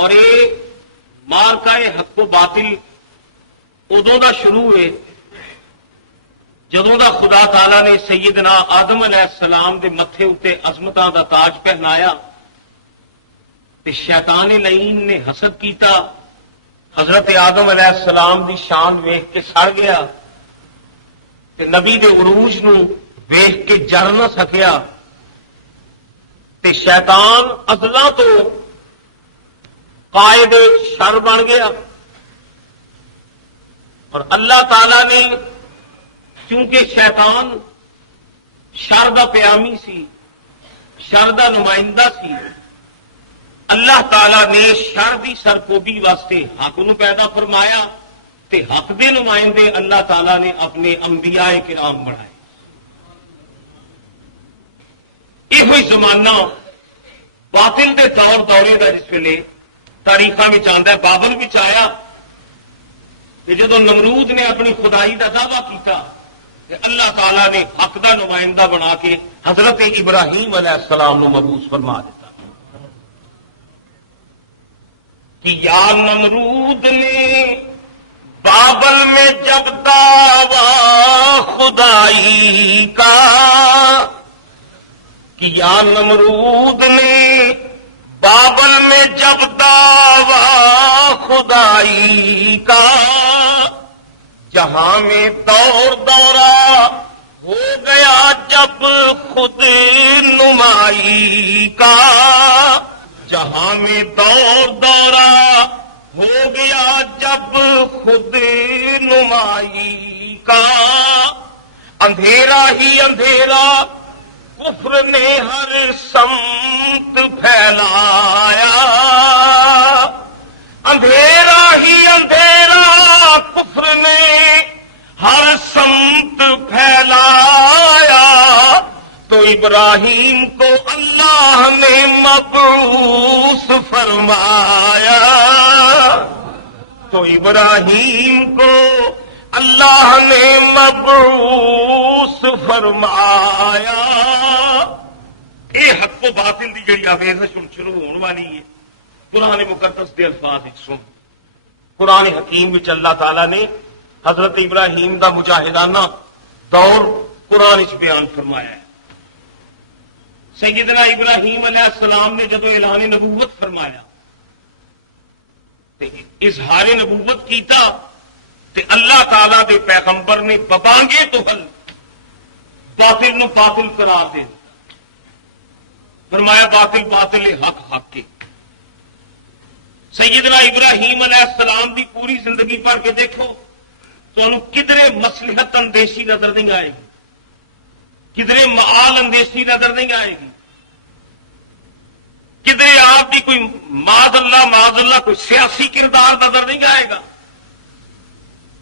اور یہ مارکا حق و باطل ادوں دا شروع ہے جدوں دا خدا تعالی نے سیدنا آدم علیہ السلام دے متھے اتے عظمتاں دا تاج پہنایا تے شیطان لعین نے حسد کیتا، حضرت آدم علیہ السلام دی شان ویکھ کے سڑ گیا تے نبی دے عروج نو ویکھ کے جر نہ سکیا تے شیطان عدلاں تو قائد شر بن گیا، اور اللہ تعالی نے کیونکہ شیطان شر دا پیامی سی، شر دا نمائندہ سی، اللہ تعالی نے شر دی سرکوبی واسطے حق نو پیدا فرمایا تے حق دے نمائندے اللہ تعالی نے اپنے انبیاء کرام بنائے۔ یہ زمانہ باطل دے دور دورے دا جس ویلے تاریخاں وچ آندا ہے، بابل وچ آیا کہ جدوں نمرود نے اپنی خدائی دا دعویٰ کیتا کہ اللہ تعالیٰ نے حق دا نمائندہ بنا کے حضرت ابراہیم علیہ السلام نو مبعوث فرما دیتا کہ یا نمرود نے بابل میں جب دعویٰ خدائی کا، کہ یا نمرود نے بابل میں جب دعویٰ خدائی کا، جہاں میں دور دورہ ہو گیا جب خود نمائی کا، جہاں میں دور دورہ ہو گیا جب خود نمائی کا، اندھیرا ہی اندھیرا کفر نے ہر سمت پھیلایا، اندھیرا ہی اندھیرا کفر نے ہر سمت پھیلایا، تو ابراہیم کو اللہ نے مبعوث فرمایا، تو ابراہیم کو اللہ نے مبعوث فرمایا۔ یہ حق و باطل دی جڑی آویزش شروع ہونے والی ہے قرآن مقدس دے الفاظ سن۔ قرآن حکیم وچ اللہ تعالی نے حضرت ابراہیم دا مجاہدانہ دور قرآن وچ بیان فرمایا ہے۔ سیدنا ابراہیم علیہ السلام نے جدو اعلان نبوت فرمایا تے اظہار نبوت کیتا تے اللہ تعالی دے پیغمبر نے ببانگے تو حل باطل نو باطل قرار دے فرمایا باطل باطل حق حق کے۔ سیدنا ابراہیم علیہ السلام دی پوری زندگی پڑھ کے دیکھو تو انہوں کدھرے مصلحت اندیشی نظر نہیں آئے گی، کدھرے معال اندیشی نظر نہیں آئے گی، کدھرے آپ کی کوئی معاذ اللہ کوئی سیاسی کردار نظر نہیں آئے گا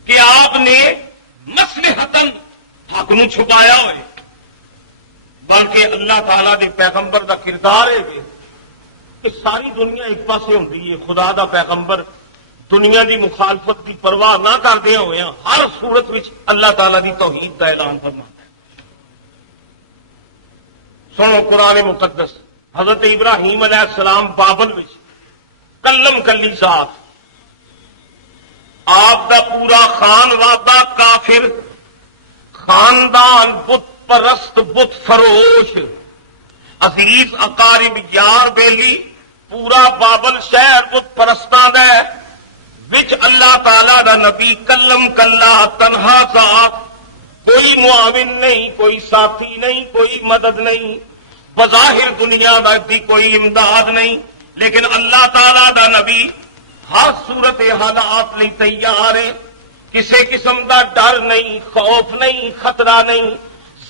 کہ آپ نے مصلحتاً حق نو چھپایا ہوئے، بلکہ اللہ تعالیٰ دے پیغمبر دا کردار ہے کہ ساری دنیا ایک پاسے ہوندی ہے، خدا دا پیغمبر دنیا دی مخالفت دی پرواہ نہ کردے ہوئے ہر صورت وچ اللہ تعالیٰ دی توحید دا اعلان فرماتا ہے۔ سنو قرآن مقدس، حضرت ابراہیم علیہ السلام بابل وچ کلم کلی ذات، آپ دا پورا خان وادہ کافر، خاندان بت پرست بت فروش، عزیز اقارب یار بیلی، پورا بابل شہر بت پرستاں دا ہے، وچ اللہ تعالی دا نبی کلم کلا تنہا ذات، کوئی معاون نہیں، کوئی ساتھی نہیں، کوئی مدد نہیں، بظاہر دنیا دی کوئی امداد نہیں، لیکن اللہ تعالی دا نبی ہر صورت حالات لئی تیار ہے، کسی قسم دا ڈر نہیں، خوف نہیں، خطرہ نہیں،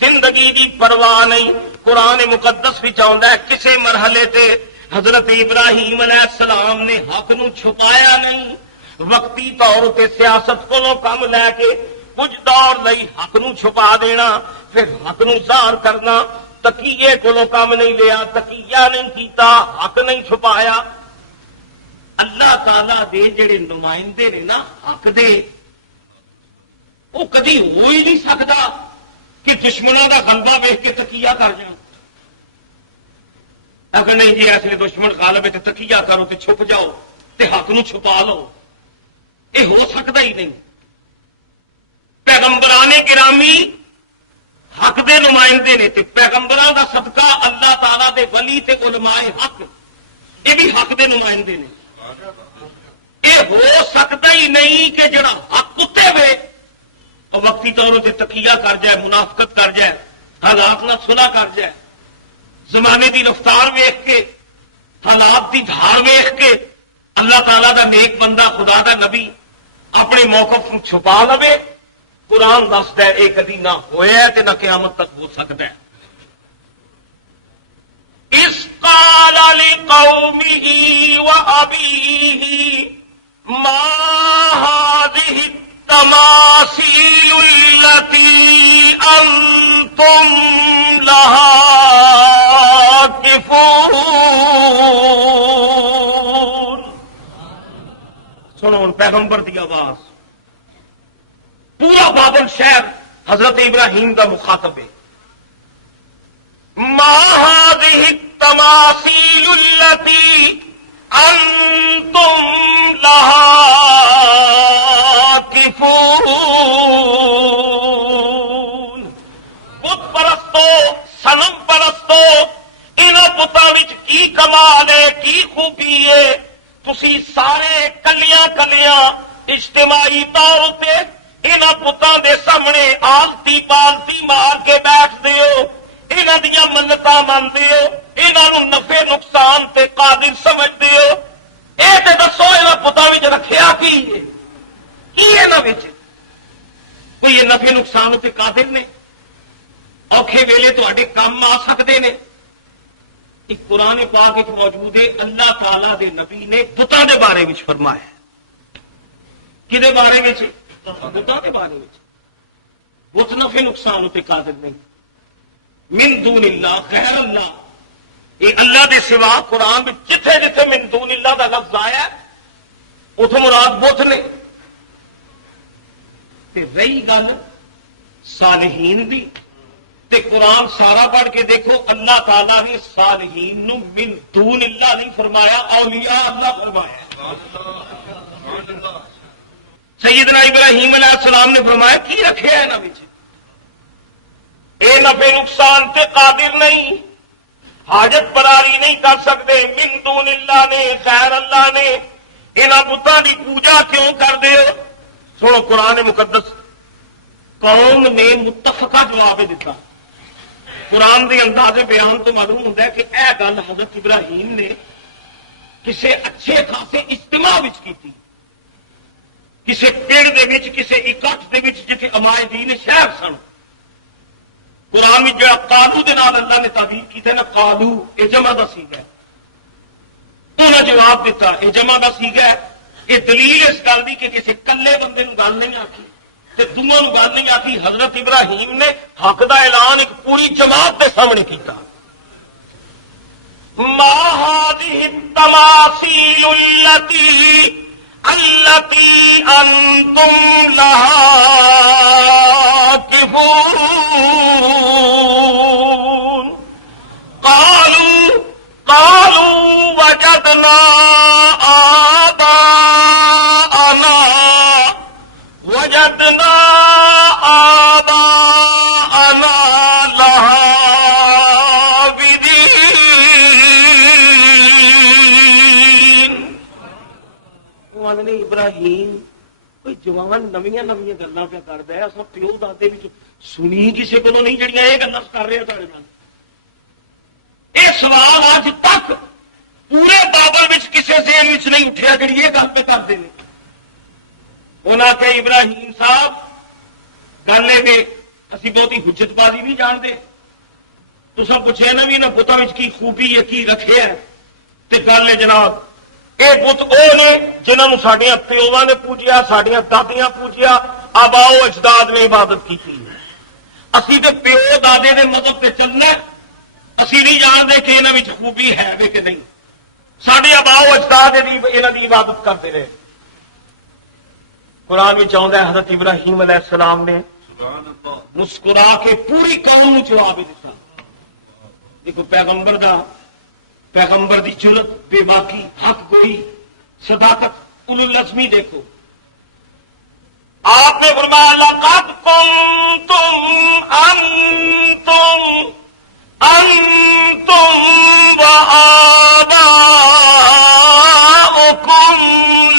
زندگی دی پرواہ نہیں۔ قرآن مقدس بھی چاہتا ہے کسی مرحلے تے حضرت ابراہیم علیہ السلام نے حق نو چھپایا نہیں، وقتی طور تے سیاست کو کم لے کے کچھ دور لئی حق نو چھپا دینا، پھر حق نو ظاہر کرنا، تقیے کو کم نہیں لیا، تقیہ نہیں کیتا، حق نہیں چھپایا۔ اللہ تعالی دے جڑے نمائندے نے نا حق دے، وہ کدی ہو ہی نہیں سکتا کہ دشمنوں کا غلبہ ویخ کے تقیہ کر جان۔ اگر نہیں جی ایسے دشمن غالب ہے تو تقیہ کرو تو چھپ جاؤ، تے حق نو چھپا لو، یہ ہو سکتا ہی نہیں۔ پیغمبران گرامی حق دے نمائندے نے، تے پیغمبراں دا صدقہ اللہ تعالی دے ولی تے علماء حق یہ بھی حق دے نمائندے نے۔ یہ ہو سکتا ہی نہیں کہ جڑا حق کتے وے اور وقتی طور پہ تقیہ کر جائے، منافقت کر جائے، حالات نہ صلح کر جائے، زمانے دی رفتار ویخ کے، حالات دی دھار ویخ کے اللہ تعالیٰ دا نیک بندہ، خدا دا نبی اپنے موقف کو چھپا لوے۔ قرآن دستا ہے یہ کدی نہ ہویا ہے تے نہ قیامت تک ہو سکتا ہے۔ اس قال لقومه وأبيه ما هذه التماثيل التي أنتم لها عاكفون۔ سنو پیغمبر دی آواز، پورا بابل شہر حضرت ابراہیم کا مخاطب ہے۔ ما هذه التماثيل التي انتم لها عاكفون۔ بت پرستو، صنم پرستو، انہاں بتاں وچ کی کمال ہے، کی خوبی ہے؟ تسی سارے کلیاں کلیاں اجتماعی طور تے انہاں بتاں دے سامنے آلتی پالتی مار کے بیٹھ دیو، انہاں دیاں منتاں من دیو، انہاں نوں نفع نقصان تے قادر سمجھ دیو۔ اے تے دسو انہاں بتاں وچ رکھیا کی ہے؟ کی انہاں وچ کوئی یہ نفع نقصان تے قادر نے؟ اوکھے ویلے تہاڈے کام آ سکدے نے؟ ایک قرآن پاک وچ موجود ہے، اللہ تعالی دے نبی نے بتاں دے بارے وچ فرمایا ہے۔ کدے بارے وچ؟ بتاں دے بارے وچ۔ بت نفع نقصان تے قادر نہیں۔ من دون اللہ، غیر اللہ، یہ اللہ دے سوا قرآن میں جتھے جتھے من دون اللہ دا لفظ آیا اتوں مراد بت نے۔ تے رہی گل صالحین دی، تے قرآن سارا پڑھ کے دیکھو، اللہ تعالیٰ نے صالحین نو من دون اللہ نہیں فرمایا، اولیاء اللہ فرمایا۔ سیدنا ابراہیم علیہ السلام نے فرمایا کی رکھے ہے نہ بچ اے نفع نقصان تے قادر نہیں، حاجت براری نہیں کر سکتے۔ من دون اللہ نے، غیر اللہ نے، انہاں بتاں دی پوجا کیوں کر دے ہو؟ سنو قرآن مقدس قوم نے متفقہ جواب دیتا۔ قرآن دے انداز بیان تو معلوم ہوتا ہے کہ اے گل حضرت ابراہیم نے کسے اچھے خاصے اجتماع وچ کیتی، کسے پیڑ دے وچ، کسے اکٹھ دے وچ جتھے امائدین شہر سن۔ قرآن میں جڑا قالو دے نال اللہ نے تعبیر کیتے نا، قالو یہ جمع دا سیغہ ہے، انہاں جواب دیتا یہ جمع دا سیغہ ہے۔ یہ دلیل اس گل دی کہ کسی کلے بندے نوں گل نہیں آکھی تے دوواں نوں گل نہیں آکھی۔ حضرت ابراہیم نے حق دا اعلان ایک پوری جماعت کے سامنے کیتا۔ ما هذه التماثيل التي انتم لها عاكفون۔ قالوا وجدنا آباءنا لها عابدين۔ ابراہیم کوئی جوان نویاں نویاں گلاں پہ کردا ہے، اساں پیو دادے وچ سنی کسے کولوں نہیں جڑیاں یہ گلاں کر رہے تھوڑے نال۔ یہ سوال اج تک پورے بابل وچ کسے ذہن وچ نہیں اٹھیا جڑی یہ گل پہ کردے نے۔ انہاں کہ ابراہیم صاحب گل ہے اسی بہتی حجت بازی نہیں جانتے، تساں پوچھے نا بھی انہاں بتاں وچ کی خوبی ہے، کی رکھے ہے؟ تے گل ہے جناب یہ بت وہ نے جنہوں نے سڈیا پیوا نے پوجیا، سڈیا دادیاں پوجیا، آباؤ اجداد نے عبادت کی۔ اسی تے پیو دادے دے مذہب تے چلنا، اسی نہیں جانتے کہ یہاں خوبی ہے بھی کہ نہیں۔ سارے آباؤ اجداد یہاں کی عبادت کرتے رہے۔ قرآن میں آتا ہے حضرت ابراہیم علیہ السلام نے مسکرا کے پوری قوم کو جواب دیتا۔ دیکھو پیغمبر دی جرت، بے باکی، حق گوئی، صداقت اولل العزمی دیکھو. آپ نے فرمایا لقد کنتم انتم وآباؤکم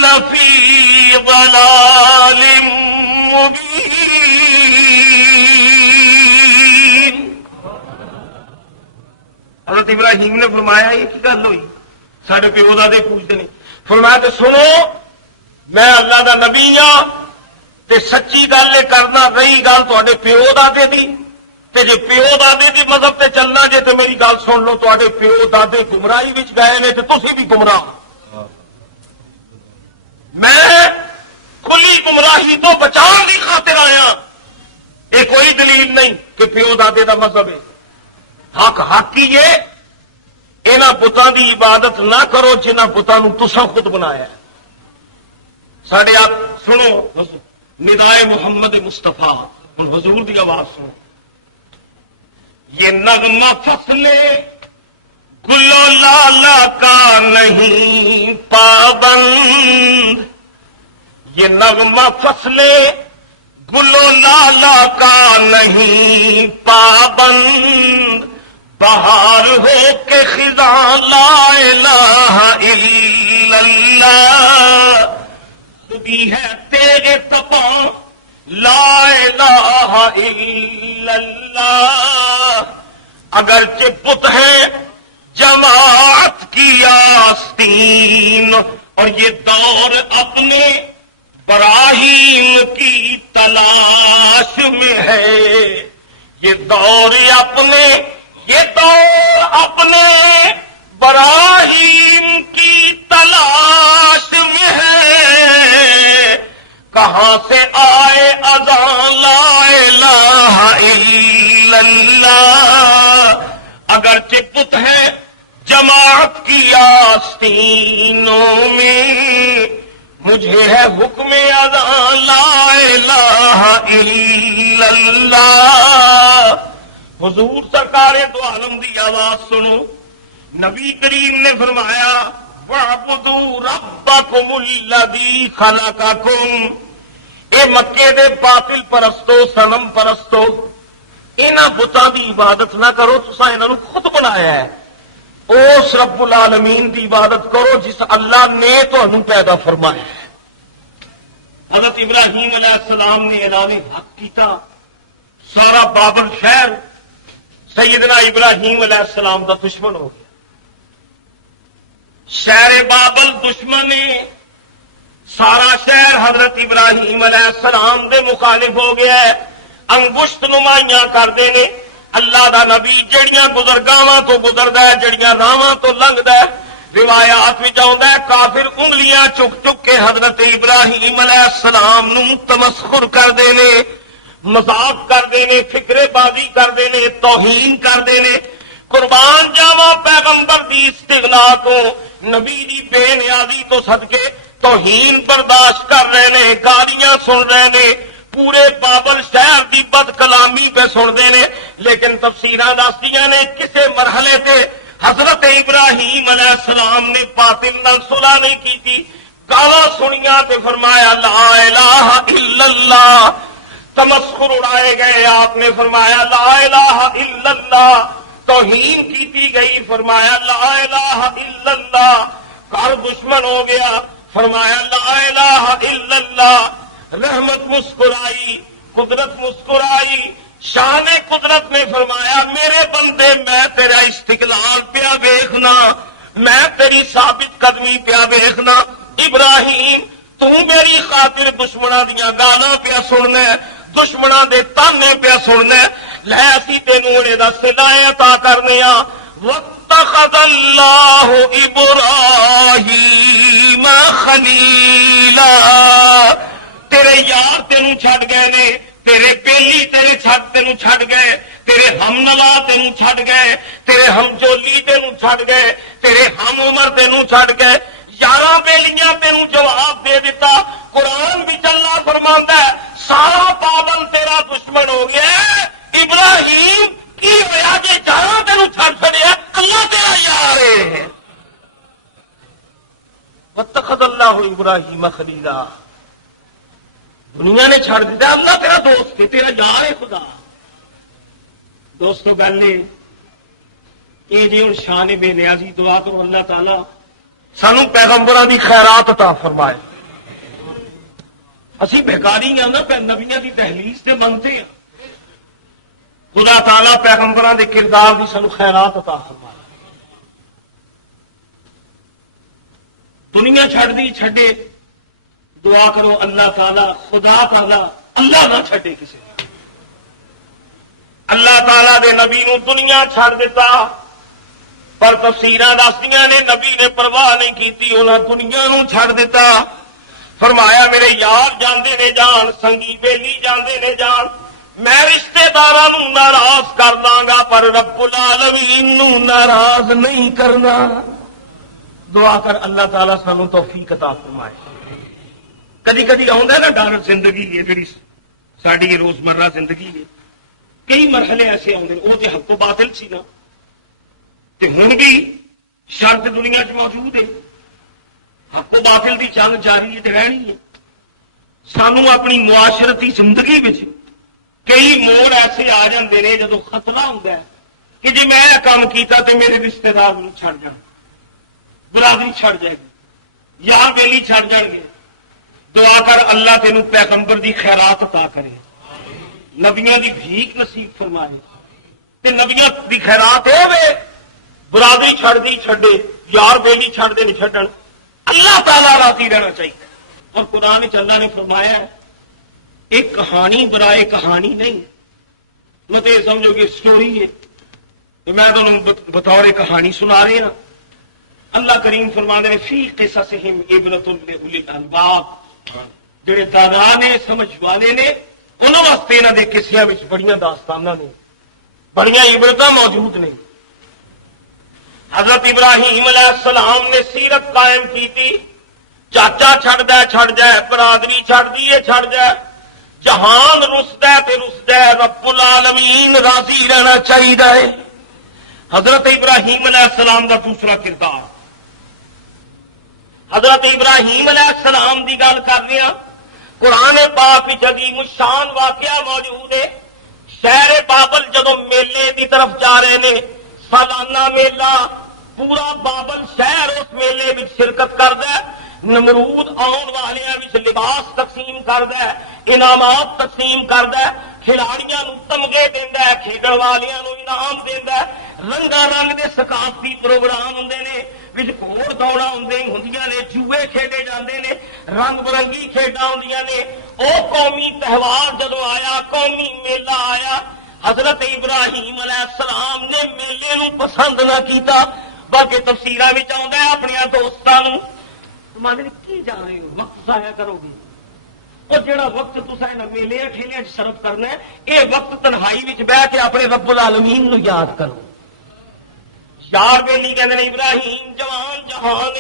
لفی ضلال مبین. حضرت ابراہیم نے فرمایا یہ کی گل ہوئی سارے پیو دادے پوچھتے نہیں. فرمایا تو سنو میں اللہ دا نبی ہاں تے سچی گل یہ کرنا. رہی گل تے پیو دادے دی تے جے پیو دادے دی مذہب تے چلنا جے تے میری گل سن لو تے پیو دادے گمراہی وچ گئے نے تے تسی بھی گمراہ. میں کھلی گمراہی تو بچان کی خاطر آیا. یہ کوئی دلیل نہیں کہ پیو دادے دا مذہب ہے. حق حق ہی ہے. انہاں بتاں دی عبادت نہ کرو جنہاں بتاں نوں تساں خود بنایا. ساڈے آپ سنو ندائے محمد مصطفیٰ ہن حضور دی آواز سنو. یہ نغمہ فصلے گل و لالا کا نہیں پابند. یہ نغمہ فصلے گل و لالا کا نہیں پابند. بہار ہو کے خزاں لا الہ الا اللہ. خودی ہے تیرے تپاں لا الہ الا اللہ. اگرچہ بت ہے جماعت کی آستین اور یہ دور اپنے براہیم کی تلاش میں ہے. یہ دور اپنے براہیم کی تلاش میں ہے. کہاں سے آئے اذان لا الہ الا اللہ. اگرچہ بت ہے جماعت کی آستینوں میں مجھے ہے حکم اذان لا الہ الا اللہ. حضور سرکار دو عالم دی آواز سنو. نبی کریم نے فرمایا وَاعْبُدُوا رَبَّكُمُ الَّذِي خَلَقَكُمْ. اے مکے دے باطل پرستو صنم پرستو انہاں بتاں دی عبادت نہ کرو. تساں انہاں نوں خود بنایا ہے. اس رب العالمین دی عبادت کرو جس اللہ نے تانوں پیدا فرمایا ہے. حضرت ابراہیم علیہ السلام نے اعلان حق کیتا. سارا بابل شہر سیدنا ابراہیم علیہ السلام دا دشمن ہو گیا. شہر بابل دشمن ہے. سارا شہر حضرت ابراہیم علیہ السلام دے مخالف ہو گیا ہے. انگشت نمائیاں کرتے ہیں. اللہ دا نبی جڑیاں گزرگاواں تو گزردا ہے جڑیاں راواں تو لنگدا ہے. روایات وچ آوندا ہے کافر انگلیاں چک چک کے حضرت ابراہیم علیہ السلام نو تمسخر کردے نے, مذاق کردے نے, فکرے بازی کردے نے, توہین کردے نے. قربان جاواں پیغمبر دی استغنا کو نبی دی بے نیازی تو صدقے توہین برداشت کر رہے نے, گالیاں سن رہے نے, پورے بابل شہر دی بد کلامی پہ سنتے ہیں. لیکن تفسیراں دسدیاں نے کسے مرحلے تے حضرت ابراہیم علیہ السلام نے باطل نال صلح نہیں کی. گالاں سنیاں تے فرمایا لا الہ الا اللہ. تمسخر اڑائے گئے. آپ نے فرمایا لا الہ الا اللہ. توہین کیتی گئی. فرمایا لا الہ الا اللہ. گھر دشمن ہو گیا. فرمایا لا الہ الا اللہ. رحمت مسکرائی, قدرت مسکرائی. شان قدرت نے فرمایا میرے بندے میں تیرا استقلال پیا ویکھنا, میں تیری ثابت قدمی پیا ویکھنا. ابراہیم تو میری خاطر دشمناں دیاں گالاں پیا سننا, دشمناں دے تانے پیا سننا. لے اسی تینوں دا صلہ عطا کرنے آ. واتخذ اللہ ابراہیم خلیلا. تیرے یار تینوں چھڈ گئے نے, تیرے بیلی تینوں چھڈ گئے, تیرے ہم نوا تینوں چھڈ گئے, تیرے ہم جولی تینوں چھڈ گئے, تیرے ہم عمر تینوں چھڈ گئے. یاراں بیلیاں تینوں جواب دے دیتا. قرآن بھی اللہ فرماندا ہے سارا پابل تیرا دشمن ہو گیا. ابراہیم کی ہوا کہ یاراں تینوں چھڈ چھڑیا, اللہ تیرا یار ہے. واتخذ اللہ ابراہیم خلیلا. دنیا نے چھڑ دیا اللہ تیرا دوست ہے، تیرا یار ہے خدا. دوستو گل یہ جی ہوں شان بے نیازی. دعا کرو اللہ تعالی سانو پیغمبراں دی خیرات عطا فرمائے. اسی بھکاری ہاں نا، نبیاں دی تحلیل سے منگتے ہیں. خدا تعالی پیغمبراں دے کردار دی سانو خیرات عطا فرمائے. دنیا چھڑ دی چھڈے، دعا کرو اللہ تعالی خدا تعالی اللہ نہ چھڈے کسی نے. اللہ تعالی دے نبی نو دنیا چھڑ دیتا، پر تفسیراں دسدیاں نے نبی نے پرواہ نہیں کیتی، انہاں دنیا نو چھڑ دیتا. فرمایا میرے یار جاندے نے جان، سنگی بیلی جاندے نے جان، میں رشتے داراں نو ناراض کر داں گا پر رب العالمین نو ناراض نہیں کرنا. دعا کر اللہ تعالیٰ سانو توفیق عطا فرمائے. کدی کدی آਉਂਦਾ نا ڈر زندگی ہے جڑی ساری روزمرہ زندگی ہے، کئی مرحلے ایسے آਉਂਦੇ وہ تے حق و باطل سی نا، تے ہن بھی شرط دنیا چ موجود ہے. حق و باطل دی جنگ جاری ہے تے رہنی ہے. سانو اپنی معاشرتی زندگی وچ کئی موڑ ایسے آ جاندے نے جدوں خطرہ ہوندا ہے کہ جی میں کام کیتا تے میرے رشتے دار مینوں چھڑ جان، برادری چھڑ جائے گی، یار بیلی چھڑ جان گے. دعا کر اللہ تینوں پیغمبر دی خیرات عطا کرے، نبیاں دی بھیک نصیب فرمائے. تے نبیاں دی خیرات ہوے برادری چھڑ دی چھڈے، یار بیلی چھڑ دے نہیں چھڈن. اللہ تعالیٰ راضی رہنا چاہیے. اور قرآن وچ اللہ نے فرمایا ہے ایک کہانی برائے کہانی نہیں، مت یہ سمجھو کہ سٹوری ہے. میں تمہیں بطور کہانی سنا رہی ہوں. اللہ کریم فرماندے نے فی قصصہم عبرۃ لأولی الالباب، جڑے دانا نے سمجھ والے نے انہوں واسطے انہاں دے قصیاں وچ بڑیاں داستاناں نے، بڑیاں عبرتاں موجود نے. حضرت ابراہیم علیہ السلام نے سیرت قائم کی تھی. چاچا چھڑ جائے، برادری چھڑ دیے چھڑ جائے، جہان رسدا ہے تے رسدا ہے، رب العالمین راضی رہنا چاہیے. حضرت ابراہیم علیہ السلام کا دوسرا کردار. حضرت ابراہیم علیہ السلام کی گل کر رہے ہیں. قرآن پاک عظیم الشان واقعہ موجود ہے. شہر بابل جدو میلے کی طرف جا رہے ہیں، سالانہ میلہ، پورا بابل شہر اس میلے میں شرکت کرتا ہے. نمرود آن والوں لباس تقسیم کرتا ہے، انعامات تقسیم کرتا ہے، کھلاڑیاں تمغے دینا ہے، کھیڈن والوں انعام دینا ہے. رنگا رنگ کے ثقافتی پروگرام ہوں نے، گھوڑ دوڑا ہوں نے، جوئے کھیڈے جاندے نے، رنگ برنگی کھیڈاں ہوں نے. وہ قومی تہوار جدو آیا، قومی میلہ آیا، حضرت ابراہیم علیہ السلام نے میلے نو پسند نہ کیتا، بلکہ تفسیراں وچ آوندا ہے اپنے دوستاں نو تمہارے کی جا رہے ہو، وقت ضائع کرو گے. اور جڑا وقت تصا میلے ٹھیلے صرف کرنا ہے، یہ وقت تنہائی وچ بیٹھ کے اپنے رب العالمین نو یاد کرو. یار بیلی کہندے ابراہیم جوان جہان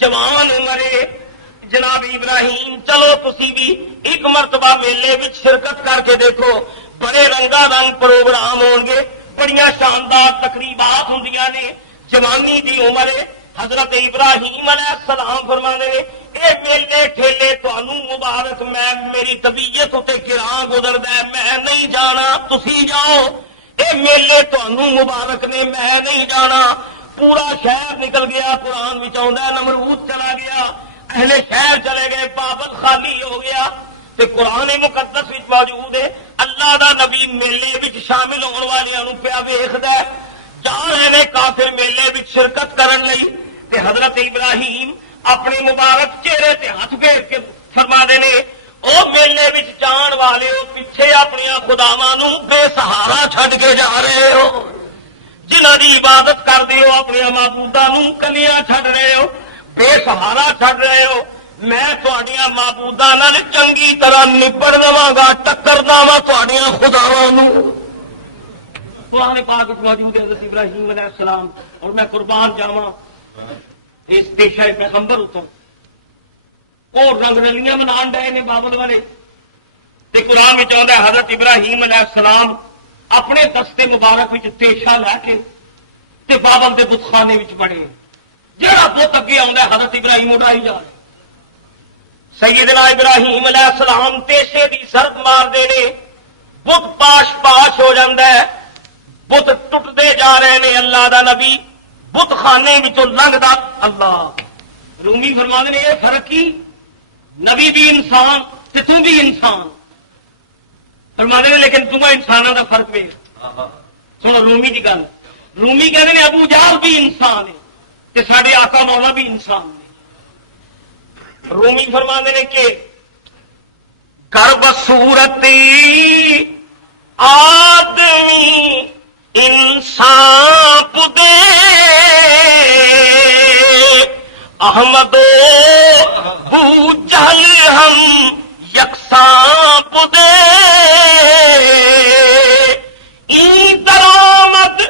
جوان مرے. جناب ابراہیم چلو تسی بھی ایک مرتبہ میلے وچ شرکت کر کے دیکھو. بڑے رنگا رنگ پروگرام ہون گے، بڑیاں شاندار تقریبات ہوندیاں نے. جوانی دی عمر ہے. حضرت ابراہیم علیہ السلام فرمانے نے اے میلے ٹھیلے تانوں مبارک، میں میری طبیعت تے گراں گزردا ہے، میں نہیں جانا، تسی جاؤ. اے میلے تانوں مبارک نے، میں نہیں جانا. پورا شہر نکل گیا. قرآن وچ آوندا ہے نمرود چلا گیا، اہل شہر چلے گئے، بابل خالی ہو گیا. تے قرآن مقدس وچ موجود ہے اللہ دا نبی میلے وچ شامل ہون والےاں نوں پیا ویکھدا ہے، جا رہے نے کافر میلے وچ شرکت کرن لئی. تے حضرت ابراہیم اپنے مبارک چہرے تے ہاتھ پھیر کے فرماندے نے او میلے وچ جان والے ہو، پیچھے اپنی خداواں نوں بے سہارا چھڈ کے جا رہے ہو. جنہاں دی عبادت کردے ہو اپنے معبوداں نوں کلیاں چھڈ رہے ہو، بے سہارا چھڈ رہے ہو. میں تہاڈیاں معبوداں نال چنگی طرح نبڑ رہواں گا، ٹکر داواں تہاڈیاں خداواں نوں. قرآن پاک موجود ہے حضرت ابراہیم علیہ السلام. اور میں قربان جاواں اس پیشہ پیغمبر اتوں وہ رنگ رلیاں منان ڈے نے بابل والے. تے قرآن میں آتا ہے حضرت ابراہیم علیہ السلام اپنے دستے مبارک پیشہ لے کے تے بابل کے بتخانے بڑے. جہاں بت اگے آتا حضرت ابراہیم اٹھائی جا رہے سیدنا ابراہیم علیہ السلام تیشے دی ضرب مار دے بت پاش پاش ہو جاتا ہے بت ٹوٹتے جا رہے ہیں اللہ دا نبی بت خانے لنگتا اللہ رومی فرما نے یہ فرق کی نبی بھی انسان تے تو بھی انسان فرما نے لیکن تمہیں انسانوں دا فرق وے سنو رومی کی گل رومی کہتے ہیں ابو جہل بھی انسان ہے تے ساڈے آقا مولا بھی انسان نے رومی فرما نے کہ گرب صورتی آدمی انسان پدے احمد بو جہل ہم یکساں پدے این درآمد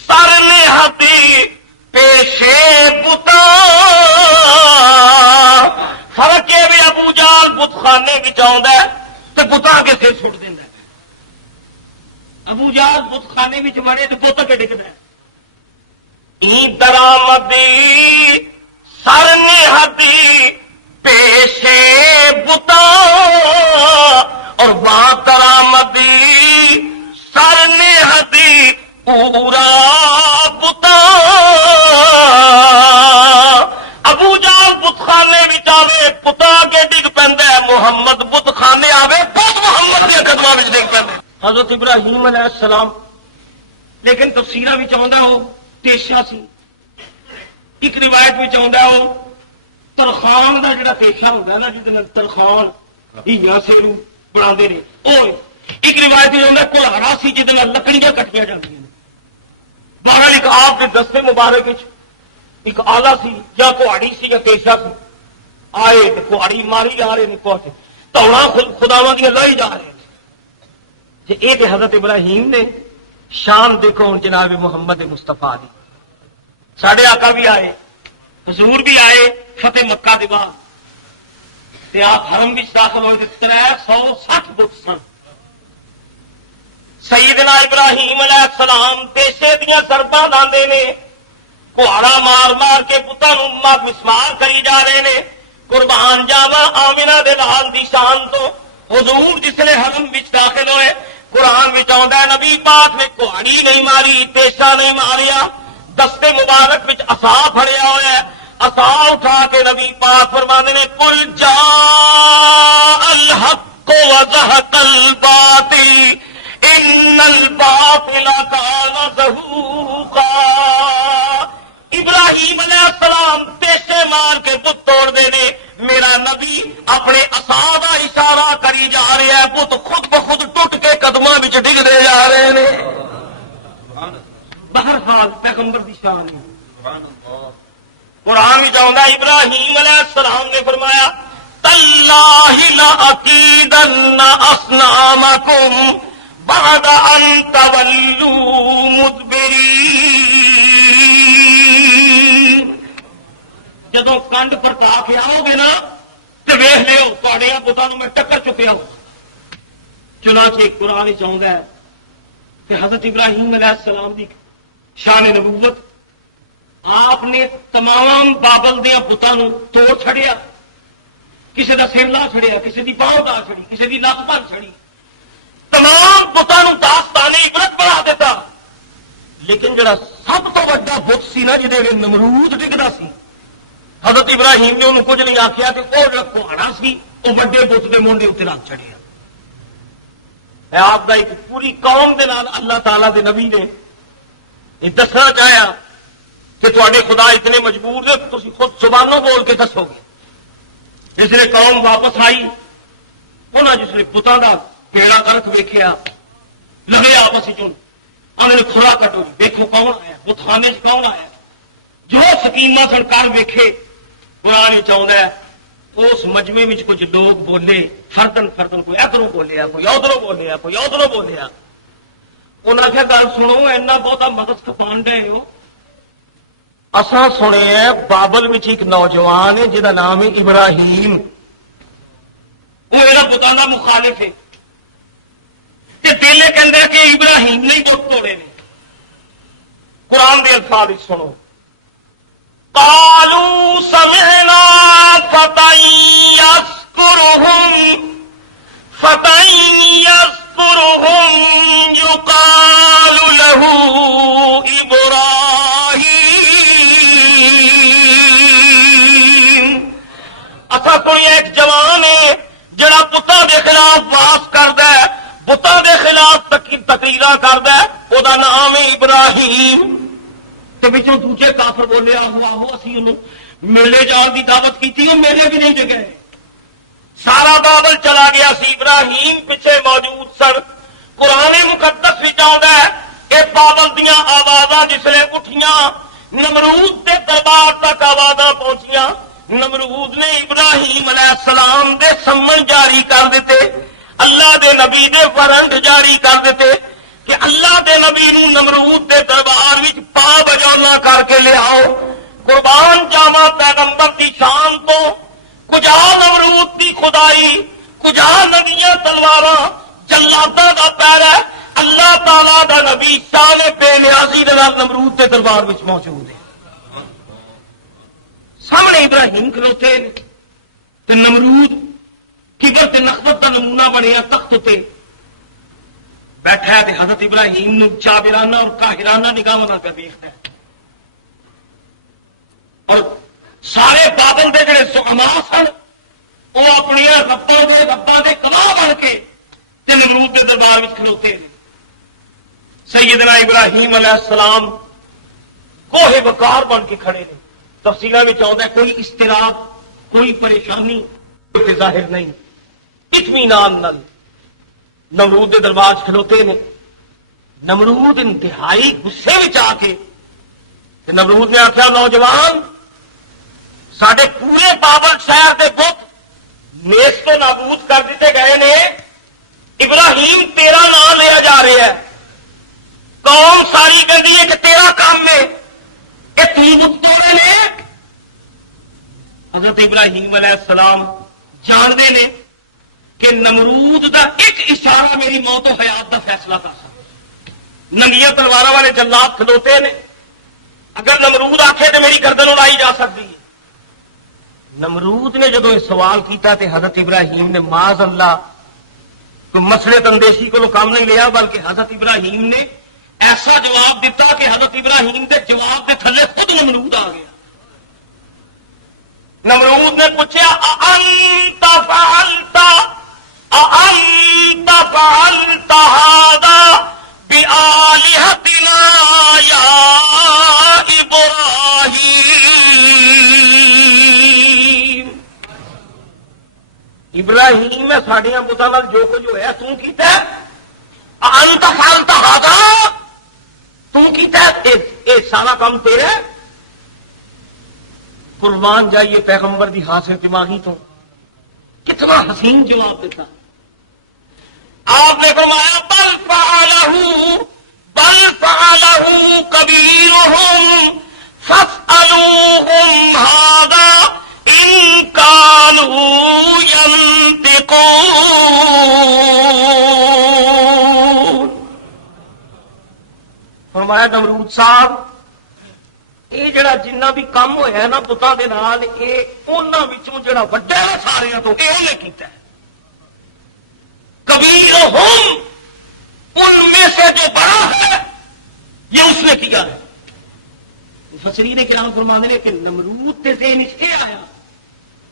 سر نہتی پیشے بتا فرق یہ بھی ابو جہل بت خانے بھی آتا ہے تو بتا کے سر سٹ دینا ابو جہل بت خانے میں وڑے تو بت کے ڈگتا ہے این درآمدی سر نہتی پیشے بتا اور وہاں درآمدی سر نہتی پورا بتا ابو جہل بت خانے میں آوے پتا کے ڈگ پہ محمد بت خانے آوے بت محمد کے قدموں میں ڈگ پہ حضرت ابراہیم علیہ السلام لیکن تفسیرہ بھی چاہتا وہ پیشہ سی ایک روایت بھی چاہتا وہ ترخان کا جڑا پیشہ ہوتا ہے نا جس ترخان ہیا سیرو بنا وہ ایک روایت بھی چاہتا کلہاڑا سی جہد لکڑیاں کٹیاں جاتی بہرحال ایک آپ کے دستے مبارک ایک آلہ سی یا کہاڑی سی یا پیشہ سی آئے تو کہاڑی ماری جا رہے ہیں پہنچے توڑا خداواں دیا لائی جا رہے ہیں جی یہ حضرت ابراہیم نے شان دیکھو ہوں جناب محمد مصطفیٰ دی ساڈے آقا بھی آئے حضور بھی آئے فتح مکہ کے بعد آپ حرم بھی داخل ہوئے 360 بت سن سیدنا ابراہیم علیہ السلام پیشے دیا ضرباں لاندے نے کہاڑا مار مار کے بتاں مسمار کری جا رہے ہیں قربان جاوا آمنہ دے لال دی شان تو حضور جس نے حرم وچ داخل ہوئے قرآن وچ آندا ہے نبی پاک نے کہاڑی نہیں ماری پیشہ نہیں ماریا دستے مبارک وچ عصا پھڑیا ہوا ہے عصا اٹھا کے نبی پاک فرماندے نے قل جاء الحق وزهق الباطل ان الباطل كان زهوقا ابراہیم علیہ السلام پیشے مار کے بت توڑ دینے میرا نبی اپنے عصا کا اشارہ کری جا رہا ہے بت خود بخود ٹوٹ کے قدموں میں ڈگتے جا رہے ہیں بہرحال پیغمبر دی شان ہے قرآن میں چاہتا ابراہیم علیہ السلام نے فرمایا تاللہ لأکیدن اصنامکم بعد ان تولوا مدبرین جدو کنڈ پرتا کے آؤ گے نا تو ویخ لو تھوڑے بتوں میں ٹکر چکیا ہو چنانچہ قرآن چاہتا ہے کہ حضرت ابراہیم علیہ السلام کی شان نبوت آپ نے تمام بابل دیا بتوں توڑ چھڑیا کسی کا سر لا چھڑیا کسی کی باہ لا چھڑی کسی کی لت بن چھڑی تمام بتوں داستان عبرت بنا دیتا لیکن جڑا سب تو بڑا بت سی نا جہاں نمرود ڈگتا سی حضرت ابراہیم نے انہوں کچھ نہیں آخیا کہ وہ جڑا کہاڑا سی وہ بڑے بت کے منڈے اتنے رکھ چڑیا آپ کا ایک پوری قوم دے نال اللہ تعالیٰ دے نبی نے یہ دسنا چاہیا کہ تھوڑے خدا اتنے مجبور نے تھی خود زبانوں بول کے دسو گے جس نے قوم واپس آئی انہیں جس نے بتاں کا پیڑا کرک ویکیا لگے آپس انہوں نے کھرا کٹو دیکھو کون آیا بتخانے سے کون آیا جو سکیما سرکار ویکھے قرآن چاہتا ہے اس مجمے میں کچھ لوگ بولے فردن فردن کوئی ادھروں بولیا کوئی ادھروں بولیا کوئی ادھروں بولیا انہیں آخیا گل سنو اینا بہتا مدد کپان ڈے ہو اساں سنے بابل میں ایک نوجوان ہے جہاں نام ہے ابراہیم وہ میرا بتاں کا مخالف ہے دلے کہہ کہ ابراہیم نے بت توڑے نے قرآن کے الفاظ سنو قالوا سمعنا فتى يذكرهم يقال له ابراہیم. اصا کوئی ایک جوان ہے جڑا بتاں دے خلاف باس کردا ہے، بتاں دے خلاف تقریراں کردا ہے، او دا نام ہے ابراہیم. تے وچوں دوجے کافر بولے آہو اسی انہوں میلے جان دی دعوت کیتی، او میلے بھی نہیں جگہ. سارا بابل چلا گیا سی، ابراہیم پیچھے موجود سن. قرآن مقدس وچ آندا ہے کہ بابل دیاں آوازاں جسلے اٹھیاں نمرود دے دربار تک آوازاں پہنچیاں. نمرود نے ابراہیم علیہ السلام دے سمن جاری کر دیتے، اللہ دے نبی دے وارنٹ جاری کر دیتے کہ اللہ دے نبی نو نمرود دے دربار وچ پا بجانا کر کے لے آؤ. قربان جاواں پیغمبر دی شان تو کجا نمرود دی خدائی، کجا نبیاں تلواراں جلاداں دا پیرا. اللہ تعالی دا نبی شان بے نیازی دے نال نمرود دے دربار وچ موجود ہے. سامنے ابراہیم کھلوتے تے نمرود کبر تے نخوت دا نمونہ بنیا تخت تے بیٹھا ہے تے حضرت ابراہیم نو جابرانہ اور قاہرانہ نگاہاں نال دیکھتا ہے. اور سارے بابل دے جڑے زعماء سن وہ اپنی رباں دے گواہ بن کے تے نمرود دے دربار وچ کھلوتے ہیں. سیدنا ابراہیم علیہ السلام کوہ وقار بن کے کھڑے ہیں. تفصیلہ میں آتا ہے کوئی اضطراب، کوئی پریشانی ظاہر نہیں، اطمینان نال نمرود دے دربار کھلوتے ہیں. نمرود انتہائی غصے میں آ کے نمرود نے آخیا نوجوان ساڈے پورے بابل شہر دے بت نیست تو نابود کر دیتے گئے نے، ابراہیم تیرا نام لیا جا رہا ہے، قوم ساری کہتی ہے کہ تیرا کام ہے کہ تم بت توڑے نے. حضرت ابراہیم علیہ السلام جانتے نے کہ نمرود دا ایک اشارہ میری موت و حیات دا فیصلہ کر سکتا. ننگیاں تلوار والے جلاد کھلوتے نے، اگر نمرود آکھے تو میری گردن اڑائی جا سکتی ہے. نمرود نے جدو یہ سوال کیتا تے حضرت ابراہیم نے معاذ اللہ کوئی مسلط اندیشی کو کام نہیں لیا، بلکہ حضرت ابراہیم نے ایسا جواب دیتا کہ حضرت ابراہیم دے جواب دے تھلے خود نمرود آ گیا. نمرود نے پوچھا اَأَنْتَ فَعَلْتَ هَذَا بِآلِهَتِنَا يَا إِبْرَاهِيمُ. ابراہیم ہے ساڑیاں بتاں نال جو کچھ ہویا تو کیتا ہے. اَأَنْتَ فَعَلْتَ هَذَا تو کیتا ہے، اے سارا کام تیرا ہے. قربان جائیے پیغمبر دی حاصل دماغی تو کتنا حسین جواب دیتا. آپ نے فرمایا بل فعلہ کبیرہم فاسألوہم ھذا ان کانوا ینطقون. فرمایا نمرود صاحب یہ جڑا جنہ بھی کام ہویا ہے نا بتاں دے نال یہ انہاں وچوں جڑا وڈا ہے ساریاں تو اے نے کیتا ہے. کبیرہم ان میں سے جو بڑا ہے یہ اس نے کیا ہے. مفسرین کرام فرماتے ہیں کہ نمرود تے ذہن وچ یہ آیا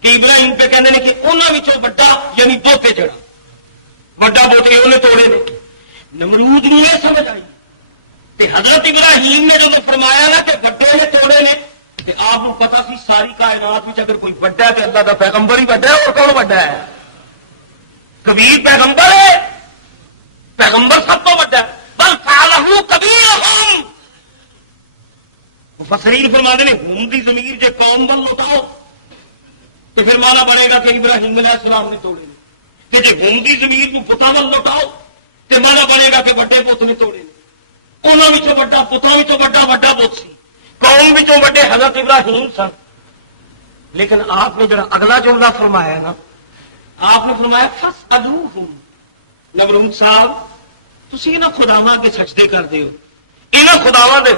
کہ ابراہیم پہ کہندے نے کہ انہاں وچوں وڈا یعنی بوتے جڑا وڈا بوتے انہیں توڑے نے. نمرود نوں یہ سمجھ آئی تے حضرت ابراہیم نے جب فرمایا نا کہ وڈے نے توڑے نے تے آپ کو پتا سی ساری کائنات میں اگر کوئی وڈا ہے تو اللہ کا پیغمبر ہی وڈا ہے. اور کون وڈا ہے؟ کبیر پیغمبر ہے، پیغمبر سب تو وڈا ہے. بل فعلہ کبیرہم. مفسرین فرماتے ہیں ہم دی ضمیر جے قوم ول لوٹاؤ تو پھر مانا بنے گا کہ ابراہیم علیہ السلام نے توڑے نے، کہ جے ہم دی ضمیر کو پتا ول لوٹاؤ تو مانا بنے گا کہ وڈے پت نے توڑے نے. انہوں وچوں وڈا پتاں وچوں وڈا بت سی، قوم وچوں وڈے حضرت ابراہیم سن. لیکن آپ نے جڑا اگلا جملہ فرمایا نا، آپ نے فرمایا فاسألوہم. نمرود صاحب تسی انہاں خداواں کے سجدے کردے ہو، انہاں خداواں دے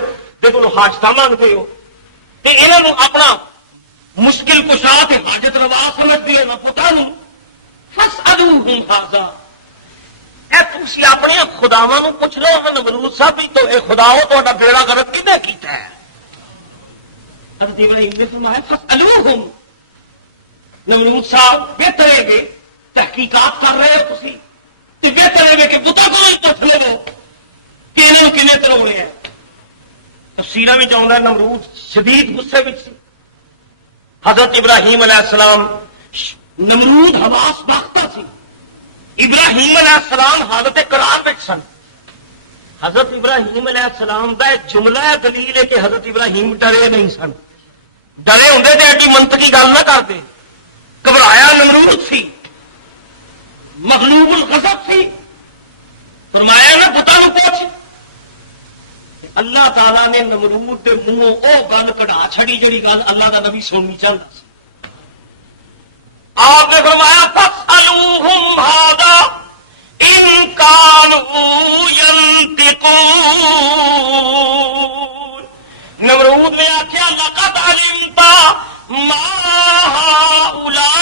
کولوں حاجتاں منگدے ہو، تے انہاں نوں اپنا مشکل کشا تے حاجت روا سمجھدے ہو نہ پتہ فاسألوہم ھذا اے تسی اپنے خداواں نوں پوچھ لو نمرود صاحب بھی تو اے خداؤ تہاڈا بیڑا غرق کنے کیتا ہے؟ حضرت ابراہیم نے فرمایا فاسألوہم نمرود صاحب بہتر ہے تحقیقات کر رہے ہو تسی تے بہتر ہے کہ بتا کو ہی پوچھ لو کہ انہاں کنے تروڑے ہیں۔ تفسیراں وچ آوندا ہے نمرود شدید غصے وچ سی۔ حضرت ابراہیم علیہ السلام نمرود حواس باختہ سی، ابراہیم علیہ السلام حالت قرار وچ سن۔ حضرت ابراہیم علیہ السلام دا جملہ دلیل ہے کہ حضرت ابراہیم ڈرے نہیں سن، ڈرے ہوندے تے ایڈی منطقی گل نہ کرتے۔ گھبرایا نمرود سی، مغلوب الغضب سی، فرمایا نا پتہ نو پوچھ۔ اللہ تعالیٰ نے نمرود دے منہوں او گل کڑا چھڑی جڑی گل اللہ دا نبی سننی چاہتا سی۔ آپ نے فرمایا فاسألوہم ھذا ان کانوا ینطقون۔ نمرود نے آخیا لقد علمت ما ہؤلاء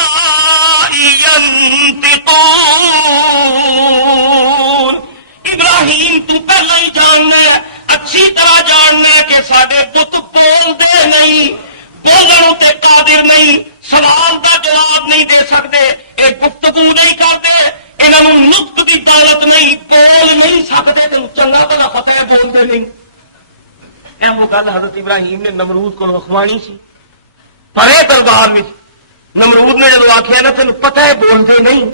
ینطقون۔ ابراہیم تو پہلے ہی جاننا ہے، اچھی طرح جاننے کہ سارے بت بولتے نہیں، بولن تے قادر نہیں، سوال کا جواب نہیں دے سکتے، یہ گفتگو نہیں کرتے، انہوں نقط کی دولت نہیں، بول نہیں سکتے، تین چنگا بھلا پتہ ہے بولتے نہیں۔ وہ گل حضرت ابراہیم نے نمرود کو رکھوانی سی پرے دربار میں۔ نمرود نے جب آخیا نا تین پتہ ہے بولتے نہیں،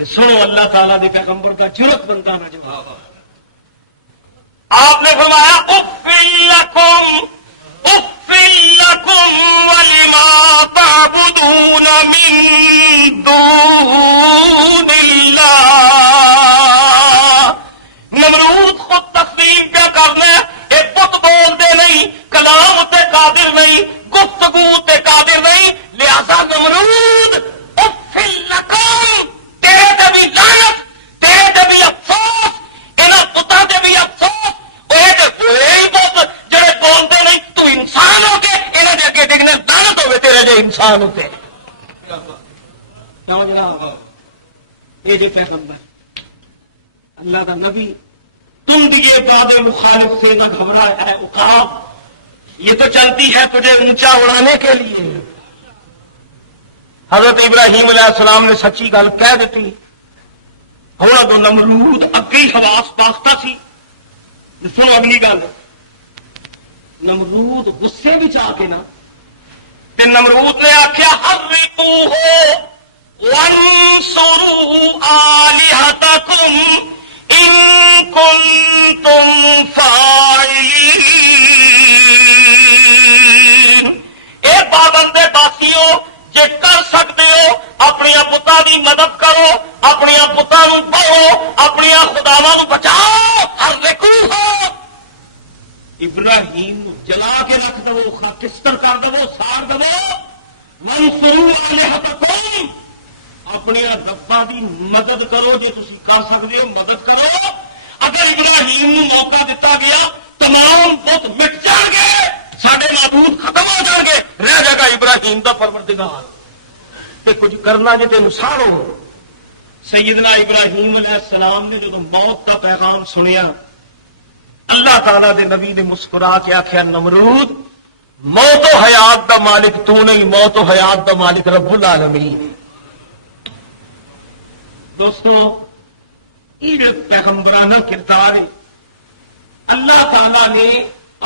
سنو اللہ تعالیٰ دے پیغمبر کا جرت بندہ نہ جواب۔ آپ نے فرمایا اف لکم ولما تعبدون من دون اللہ۔ نمرود خود تسلیم پہ کرنا ہے، بت بولتے نہیں، کلام تے قادر نہیں، گفتگو تے قادر نہیں، لہذا نمرود اف لکم، تیرے تے بھی لعنت، تیرے تے بھی افسوس، انہاں پتاں تے بھی افسوس، وہ تے ہوئے بت جڑے بولتے نہیں، تو انسان ہو کے انہاں دے اگے ڈگنے لعنت ہوئے تیرے جو انسان ہوتے۔ کیوں جناب یہ جو پیغمبر اللہ کا نبی تم دیے بعد مخالف سے نہ گھبرا ہے عقاب، یہ تو چلتی ہے تجھے اونچا اڑانے کے لیے۔ حضرت ابراہیم علیہ السلام نے سچی گل کہہ دیتی۔ ہوں اگوں نمرود اگی حواس باختہ سی۔ سنو اگلی گل، نمرود غصے بھی آ کے نا تے نمرود نے آخیا حرقوہ وانصروا آلہتکم ان کنتم فاعلین۔ اے پابندے باسیو جے کر سکتے ہو اپنی پتاں دی مدد کرو، اپنی پتاں نوں پڑھو، اپنی خداواں نوں بچاؤ۔ حرقوہ ابراہیم جلا کے رکھ دو، خاکستر کر دو، ساڑ دو۔ وانصروا آلہتکم اپنے ربا دی مدد کرو، جے تسی کر سکتے ہو مدد کرو۔ اگر ابراہیم نو موقع دیتا گیا تمام بت مٹ جان گے، سارے معبود ختم ہو جان گے، رہ جائے گا ابراہیم دا پروردگار۔ تے کچھ کرنا جے تینوں سارو۔ سیدنا ابراہیم علیہ السلام نے جب موت کا پیغام سنیا، اللہ تعالیٰ دے نبی نے مسکرا کے آخیا نمرود موت و حیات دا مالک تو نہیں، موت و حیات دا مالک رب العالمین۔ دوستو یہ پیغمبرانہ کردار ہے۔ اللہ تعالیٰ نے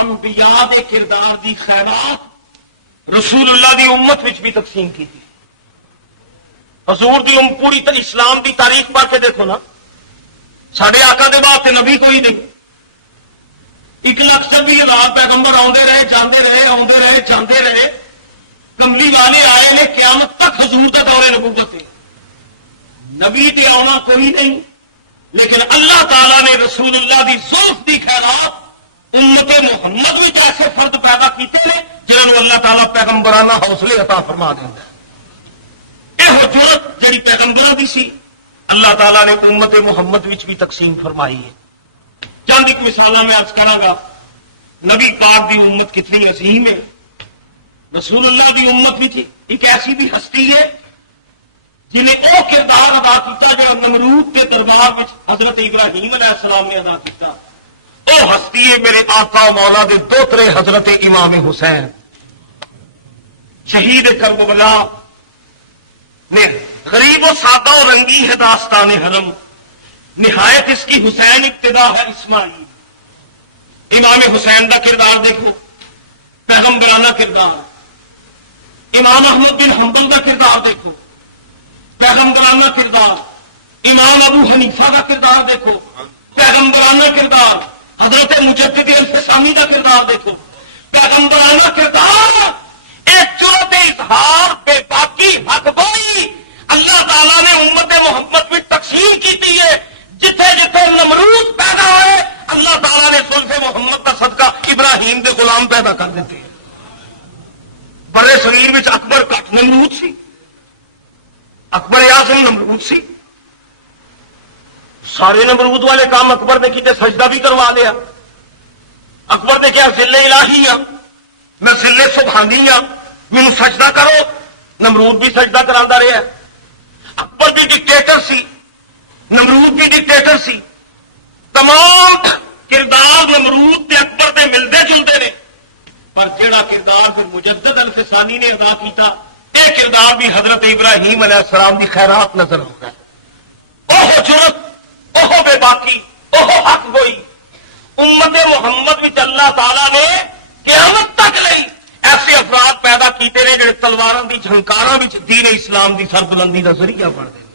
انبیاء دے کردار دی خیرات رسول اللہ دی امت وچ بھی تقسیم کی تھی۔ حضور دی پوری اسلام دی تاریخ پڑھ کے دیکھو نا، ساڈے آقا دے بعد تے نبی کوئی نہیں۔ 1,26,000 پیغمبر آتے رہے جاندے رہے، آتے رہے جاندے رہے، کملی والے آئے نے قیامت تک حضور کا دور نبوت ہے۔ نبی تے آنا کوئی نہیں، لیکن اللہ تعالیٰ نے رسول اللہ دی زلف دی خیرات امت محمد میں ایسے فرد پیدا کیتے ہیں جنہوں اللہ تعالیٰ پیغمبرانہ حوصلے عطا فرما دینا۔ یہ جرت جڑی پیغمبروں دی سی اللہ تعالیٰ نے امت محمد وچ بھی تقسیم فرمائی ہے۔ چند ایک مثال میں عرض کراں گا، نبی پاک دی امت کتنی عظیم ہے۔ رسول اللہ دی امت بھی تھی ایک ایسی بھی ہستی ہے جنہیں وہ کردار ادا کیتا جو نمرود کے دربار میں حضرت ابراہیم علیہ السلام نے ادا کیتا. وہ ہستی ہے میرے آقا و مولا دے دوترے حضرت امام حسین شہید کربلا نے. غریب و سادہ و رنگی ہے داستان حرم، نہایت اس کی حسین ابتدا ہے اسماعیل. امام حسین کا کردار دیکھو، پیغمبرانہ کردار. امام احمد بن حنبل کا کردار دیکھو، پیغمبرانہ کردار. امام ابو حنیفہ کا کردار دیکھو، پیغمبرانہ کردار. حضرت مجدد الفسانی کا کردار دیکھو، پیغمبرانہ کردار. ایک جرأت اظہار بے باکی حق گوئی اللہ تعالیٰ نے امت محمد میں تقسیم کی ہے. جتھے جتھے نمرود پیدا ہوئے اللہ تعالیٰ نے سلف محمد کا صدقہ ابراہیم کے غلام پیدا کر دیتے ہیں. بڑے صغیر میں اکبر کٹ نمرود سی، اکبر اعظم نمرود سی. سارے نمرود والے کام اکبر نے کیتے، سجدہ بھی کروا لیا. اکبر نے کیا ذل الہی ہاں، میں ذل سبحانی ہاں، مینوں سجدہ کرو. نمرود بھی سجدہ کرا رہا. اکبر بھی ڈکٹیٹر سی، نمرود بھی ڈکٹیٹر سی. تمام کردار نمرود تے اکبر دے ملتے جلتے نے، پر جڑا کردار پھر مجدد الفسانی نے ادا کیتا یہ کردار بھی حضرت ابراہیم علیہ السلام کی خیرات نظر آتا ہے. اوہ جرت، اوہ بے باکی، اوہ حق گوئی. امت محمد وچ اللہ تعالی نے قیامت تک لئی ایسے افراد پیدا کیتے نے جڑے تلواراں دی جھنکاراں وچ دین اسلام دی سربلندی دا ذریعہ بن گئے.